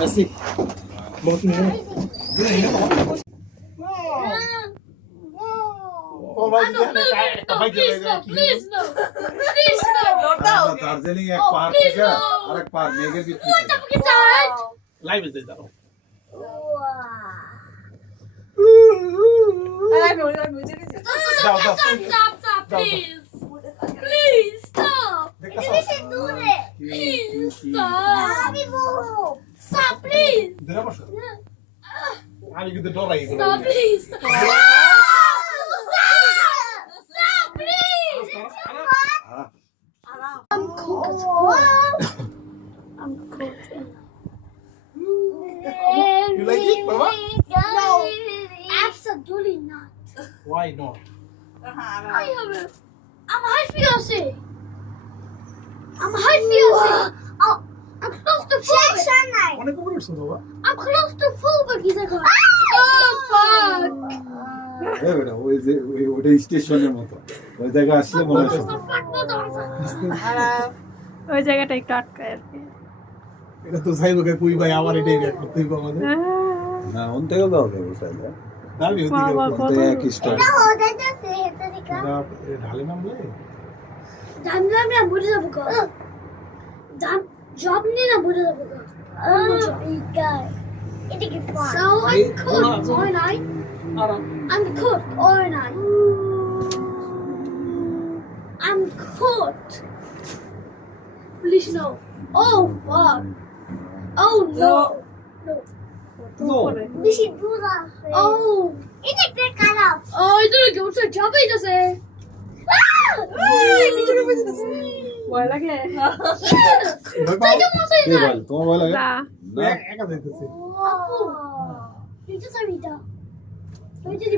Merci. बहुत नहीं है। दार्जिलिंग एक पार्क है क्या? और एक पार्क मेघे भी लाइव दे दो। Stop, please. Please stop. Please stop. Stop, please. আমি কিন্তু ডরাই। Stop, please. Stop, please. I'm cooked. I'm cooked. You like it, Baba? No, absolutely not. Why not? I'm high fiancé. I'm high fiancé. I'm claustrophobic. অনেক উপরে উঠছো বাবা। I'm claustrophobic. He's like, oh fuck. है बेटा वो जे वो স্টেশনের মতো ওই জায়গা আসলে মনে হয় ওই জায়গাটা একটু আটকায় আর কি। এটা তো সাইবকে কই ভাই আমার এটাই রেট করতে হবে আমাদের। না ওন থেকে দাও দেবো সাইলে দাবি হতে বাবা, গেল। কত- তো এক স্টার ঢালে নামলে Damn, বুঝে যাবো গো। জব নিয়ে না বুঝে যাবো গো। So I'm cooked, aren't I? I'm cooked, aren't I? I'm cooked. Please no. Oh fuck. Oh no. No. Oh. Oh, 이들은 경찰 잡아야지. ভয় লাগে? 자기가 무서워. কে বল তোমার বল লাগে না। না একা যাইতেছে। 아프. 진짜 재밌다. 저희들이